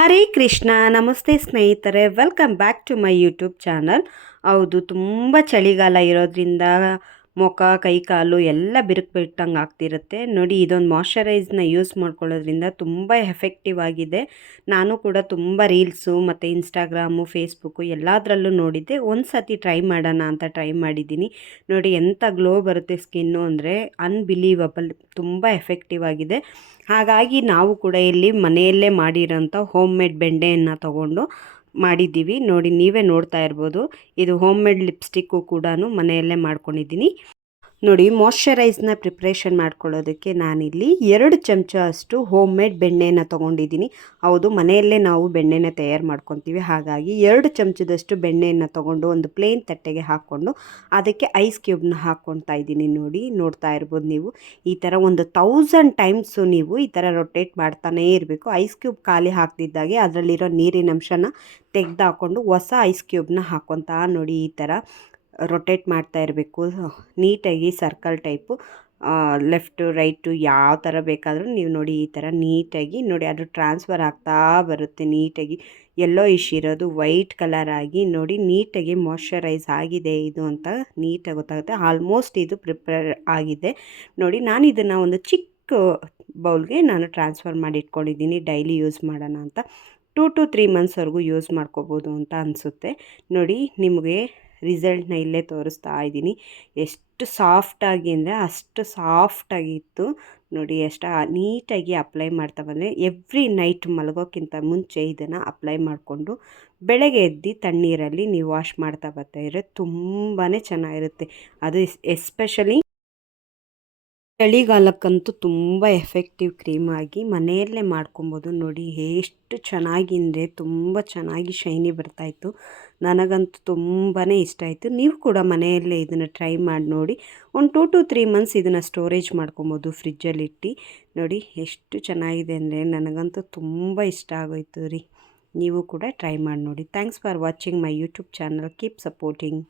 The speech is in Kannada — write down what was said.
ಹರೇ ಕೃಷ್ಣ ನಮಸ್ತೆ ಸ್ನೇಹಿತರೆ, welcome back to my YouTube channel. ಹೌದು, ತುಂಬ ಚಳಿಗಾಲ ಇರೋದ್ರಿಂದ ಮುಖ ಕೈ ಕಾಲು ಎಲ್ಲ ಬಿರುಕು ಬಿಟ್ಟಂಗೆ ಆಗ್ತಿರುತ್ತೆ ನೋಡಿ. ಇದೊಂದು ಮಾಯ್ಶ್ಚರೈಸ್ನ ಯೂಸ್ ಮಾಡ್ಕೊಳ್ಳೋದ್ರಿಂದ ತುಂಬ ಎಫೆಕ್ಟಿವ್ ಆಗಿದೆ. ನಾನು ಕೂಡ ತುಂಬ ರೀಲ್ಸು ಮತ್ತು ಇನ್ಸ್ಟಾಗ್ರಾಮು ಫೇಸ್ಬುಕ್ಕು ಎಲ್ಲದರಲ್ಲೂ ನೋಡಿದ್ದೆ. ಒಂದು ಸತಿ ಟ್ರೈ ಮಾಡೋಣ ಅಂತ ಟ್ರೈ ಮಾಡಿದ್ದೀನಿ ನೋಡಿ. ಎಂಥ ಗ್ಲೋ ಬರುತ್ತೆ ಸ್ಕಿನ್ನು ಅಂದರೆ ಅನ್ಬಿಲೀವಬಲ್, ತುಂಬ ಎಫೆಕ್ಟಿವ್ ಆಗಿದೆ. ಹಾಗಾಗಿ ನಾವು ಕೂಡ ಇಲ್ಲಿ ಮನೆಯಲ್ಲೇ ಮಾಡಿರೋಂಥ ಹೋಮ್ ಮೇಡ್ ಬೆಣ್ಣೆಯನ್ನು ತಗೊಂಡು ಮಾಡಿದ್ದೀವಿ ನೋಡಿ. ನೀವೇ ನೋಡ್ತಾ ಇರ್ಬೋದು, ಇದು ಹೋಮ್ ಮೇಡ್ ಲಿಪ್ಸ್ಟಿಕ್ಕು ಕೂಡ ಮನೆಯಲ್ಲೇ ಮಾಡ್ಕೊಂಡಿದ್ದೀನಿ ನೋಡಿ. ಮಾಯ್ಶ್ಚರೈಸ್ನ ಪ್ರಿಪ್ರೇಷನ್ ಮಾಡ್ಕೊಳ್ಳೋದಕ್ಕೆ ನಾನಿಲ್ಲಿ 2 ಚಮಚ ಅಷ್ಟು ಹೋಮ್ ಮೇಡ್ ಬೆಣ್ಣೆನ ತೊಗೊಂಡಿದ್ದೀನಿ. ಹೌದು, ಮನೆಯಲ್ಲೇ ನಾವು ಬೆಣ್ಣೆನ ತಯಾರು ಮಾಡ್ಕೊತೀವಿ. ಹಾಗಾಗಿ 2 ಚಮಚದಷ್ಟು ಬೆಣ್ಣೆಯನ್ನು ತೊಗೊಂಡು ಒಂದು ಪ್ಲೇನ್ ತಟ್ಟೆಗೆ ಹಾಕ್ಕೊಂಡು ಅದಕ್ಕೆ ಐಸ್ ಕ್ಯೂಬ್ನ ಹಾಕ್ಕೊಳ್ತಾ ಇದ್ದೀನಿ ನೋಡಿ. ನೋಡ್ತಾ ಇರ್ಬೋದು ನೀವು, ಈ ಥರ ಒಂದು 1000 ಟೈಮ್ಸು ನೀವು ಈ ಥರ ರೊಟೇಟ್ ಮಾಡ್ತಾನೇ ಇರಬೇಕು. ಐಸ್ ಕ್ಯೂಬ್ ಖಾಲಿ ಹಾಕ್ತಿದ್ದಾಗೆ ಅದರಲ್ಲಿರೋ ನೀರಿನ ಅಂಶನ ತೆಗೆದು ಹಾಕ್ಕೊಂಡು ಹೊಸ ಐಸ್ ಕ್ಯೂಬ್ನ ಹಾಕ್ಕೊತಾ ನೋಡಿ. ಈ ಥರ ರೊಟೇಟ್ ಮಾಡ್ತಾ ಇರಬೇಕು ನೀಟಾಗಿ, ಸರ್ಕಲ್ ಟೈಪು, ಲೆಫ್ಟು ರೈಟು ಯಾವ ಥರ ಬೇಕಾದರೂ ನೀವು ನೋಡಿ. ಈ ಥರ ನೀಟಾಗಿ ನೋಡಿ, ಅದು ಟ್ರಾನ್ಸ್ಫರ್ ಆಗ್ತಾ ಬರುತ್ತೆ ನೀಟಾಗಿ. ಎಲ್ಲೋ ಇರೋದು ವೈಟ್ ಕಲರ್ ಆಗಿ ನೋಡಿ, ನೀಟಾಗಿ ಮಾಯ್ಶ್ಚರೈಸ್ ಆಗಿದೆ ಇದು ಅಂತ ನೀಟಾಗಿ ಗೊತ್ತಾಗುತ್ತೆ. ಆಲ್ಮೋಸ್ಟ್ ಇದು ಪ್ರಿಪೇರ್ ಆಗಿದೆ ನೋಡಿ. ನಾನು ಇದನ್ನು ಒಂದು ಚಿಕ್ಕ ಬೌಲ್ಗೆ ನಾನು ಟ್ರಾನ್ಸ್ಫರ್ ಮಾಡಿ ಇಟ್ಕೊಂಡಿದ್ದೀನಿ, ಡೈಲಿ ಯೂಸ್ ಮಾಡೋಣ ಅಂತ. 2 to 3 ಮಂತ್ಸ್ವರೆಗೂ ಯೂಸ್ ಮಾಡ್ಕೋಬೋದು ಅಂತ ಅನಿಸುತ್ತೆ ನೋಡಿ. ನಿಮಗೆ ರಿಸಲ್ಟ್ನ ಇಲ್ಲೇ ತೋರಿಸ್ತಾ ಇದ್ದೀನಿ. ಎಷ್ಟು ಸಾಫ್ಟಾಗಿ ಅಂದರೆ ಅಷ್ಟು ಸಾಫ್ಟಾಗಿತ್ತು ನೋಡಿ. ಎಷ್ಟು ನೀಟಾಗಿ ಅಪ್ಲೈ ಮಾಡ್ತಾ ಬಂದರೆ ಎವ್ರಿ ನೈಟ್ ಮಲಗೋಕ್ಕಿಂತ ಮುಂಚೆ ಇದನ್ನು ಅಪ್ಲೈ ಮಾಡಿಕೊಂಡು ಬೆಳಗ್ಗೆ ಎದ್ದು ತಣ್ಣೀರಲ್ಲಿ ನೀವು ವಾಶ್ ಮಾಡ್ತಾ ಬರ್ತಾಯಿದ್ರೆ ತುಂಬಾ ಚೆನ್ನಾಗಿರುತ್ತೆ. ಅದು ಎಸ್ಪೆಷಲಿ ಚಳಿಗಾಲಕ್ಕಂತೂ ತುಂಬ ಎಫೆಕ್ಟಿವ್ ಕ್ರೀಮಾಗಿ ಮನೆಯಲ್ಲೇ ಮಾಡ್ಕೊಬೋದು ನೋಡಿ. ಎಷ್ಟು ಚೆನ್ನಾಗಿ ಅಂದರೆ ತುಂಬ ಚೆನ್ನಾಗಿ ಶೈನಿ ಬರ್ತಾಯಿತ್ತು. ನನಗಂತೂ ತುಂಬಾ ಇಷ್ಟ ಆಯಿತು. ನೀವು ಕೂಡ ಮನೆಯಲ್ಲೇ ಇದನ್ನು ಟ್ರೈ ಮಾಡಿ ನೋಡಿ. ಒಂದು 2 to 3 ಮಂತ್ಸ್ ಇದನ್ನು ಸ್ಟೋರೇಜ್ ಮಾಡ್ಕೊಬೋದು ಫ್ರಿಜ್ಜಲ್ಲಿಟ್ಟು ನೋಡಿ. ಎಷ್ಟು ಚೆನ್ನಾಗಿದೆ ಅಂದರೆ ನನಗಂತೂ ತುಂಬ ಇಷ್ಟ ಆಗೋಯ್ತು ರೀ. ನೀವು ಕೂಡ ಟ್ರೈ ಮಾಡಿ ನೋಡಿ. Thanks for watching my YouTube channel. Keep supporting.